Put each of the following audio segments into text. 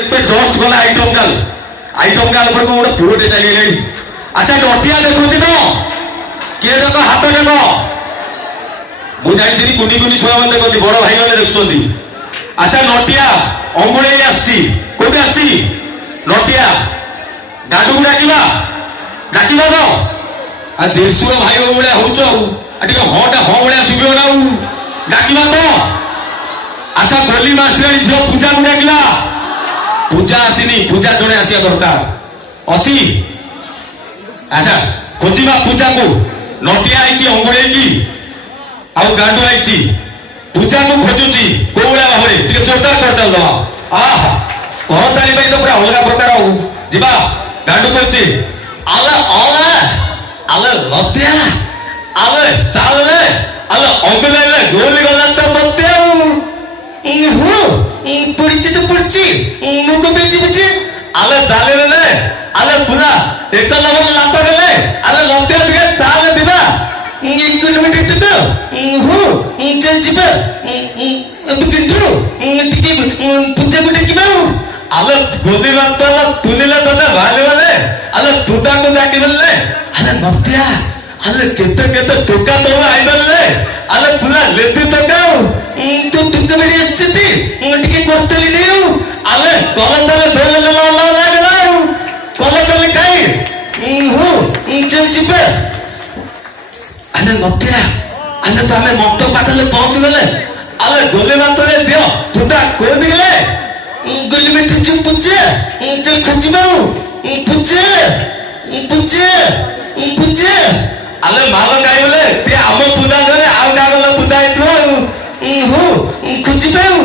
Just गला item काल पर गोटे पुओटे चली गई। अच्छा नटिया देखती तो किए देख हाथ देख मुझे कुनी कुनी छुआ मैंने देखती बड़ भाई मैंने देखुं। अच्छा नटिया अंगुड़े आसोटी आसी नटिया गाडू को डाकिबा डाकिबा तो आ देशुर भाई भाया हो हाँ हाँ भाया शुभ ना डाकिबा तो। अच्छा गोली मास्टर झील पूजा को डाकिबा पूजा आसीनी पूजा जड़े आसिया दरकार अच्छी। अच्छा खोजा पूजा को नटिया आई अंगुड़े की आउ गांडू आई पूजा को खोजुची को भाव में जोरदार करता दवा आहा करताली तो पूरा अलग प्रकार जीवा गांडू कहছে आले आले आले नटिया आले ताले आले अंगुले गोली गला तो नटिया पड़ी तो पड़ी मुख बेची बेची आले दाले ले आले पुला एक लवन लाता गले आले लंते दिए ताले दिबा 1 किलोमीटर तो हो चल जिबा अब किंतु टिके पूजा को देखिबा आले गोली लाता तुलिला तो भाले वाले आले तुता को जाके बल्ले आले नटिया आले केते केते टोका तो आई बल्ले आले पुला लेती तो गाओ तो तुमके बड़ी स्थिति टिके करतली लेऊ आले कलंदले धोले ला लागलाऊ कलंदले काई हो चल जिबे आले नटिया आले तो हमें मक्तो पाटले पहुंच गले आले गोली मातले दियो तुटा को दिले गोली में तुझे पूछे चल खचिबाऊ पूछे पूछे पूछे आले मालो गाय बोले ते आम पूजा गले आउ का गले पूजा इतो हो खचिबाऊ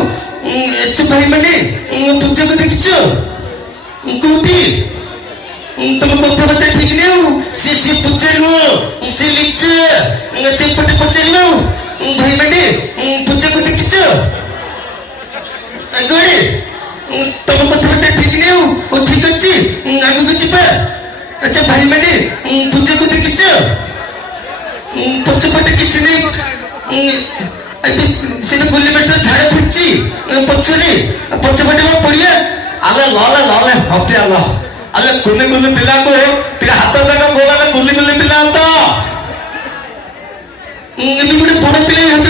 एच भाई माने पूजा को देखियो कोठी तुम कथा बता ठीक नहीं से पूछलु से लिख से पटे पचलु भाई माने पूजा को देखियो गरे तुम कथा बता ठीक नहीं ओ ठीक अछि आगु को जिबा। अच्छा भाई माने पूजा को देखियो पचे पटे किछि नहीं से गोली में झाड़े फुटची पछरे पचे पटे में पड़िया आले लाले लाले हते आला आले कुने कुने पिला को ते हाथ तक गोवाले गुली गुली पिला तो एबी गुटे बड़ पिला हाथ